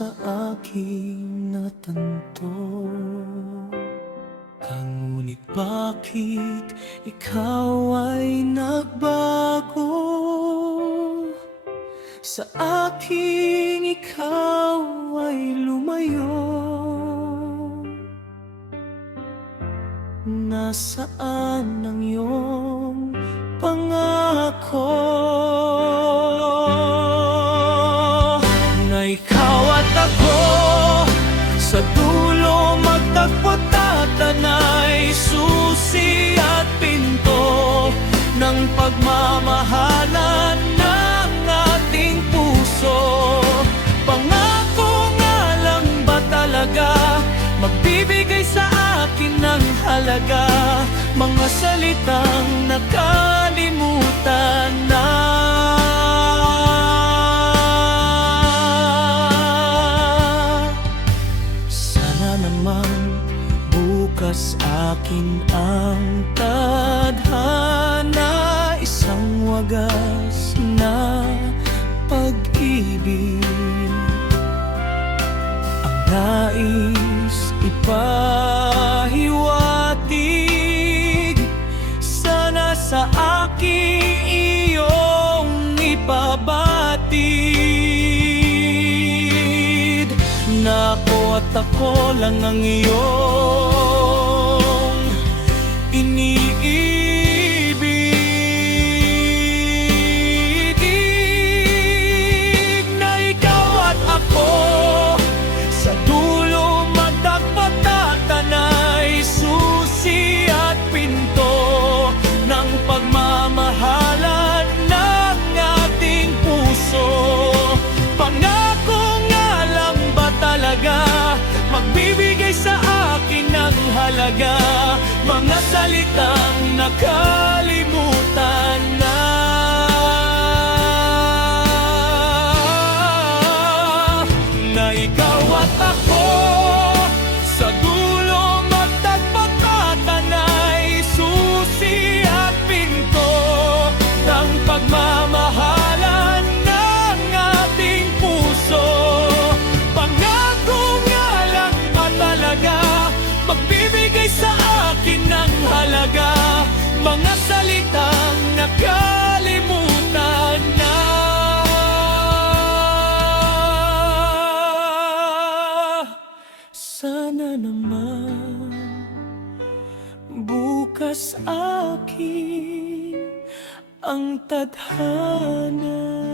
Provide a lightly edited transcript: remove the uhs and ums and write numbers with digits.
sa aking natanto. Ngunit bakit ikaw ay nagbago? Sa aking ikaw ay lumayo. Nasaan ang iyong pangako? Na ikaw at ako sa dulo magtagpo, tatanay susi at pinto ng pagmamahalan ng ating puso. Pangako nga lang ba talaga magbibigay sa akin ng halaga? Mga salitang nakalimutan na. Sana naman bukas akin ang tadhana, isang wagas na pag-ibig ang nais ipahiwatig. Sana sa aking iyong ipabatid na ako at ako lang ang iyong iniibig. Na ikaw at ako sa dulo magtagpo, tatanay susi at pinto ng pagmamahalan ng ating puso. Pangako nga lang ba talaga magbibigay sa akin ng halaga? Mga salitang nakalimutan na. Na ikaw at ako sa dulo magtagpo, tatanay susi at pinto ng pagmamahalan ng ating puso. Pangako nga lang ba talaga magbibigay sa akin ng halaga? Mga salitang nakalimutan na. Sana naman bukas akin ang tadhana.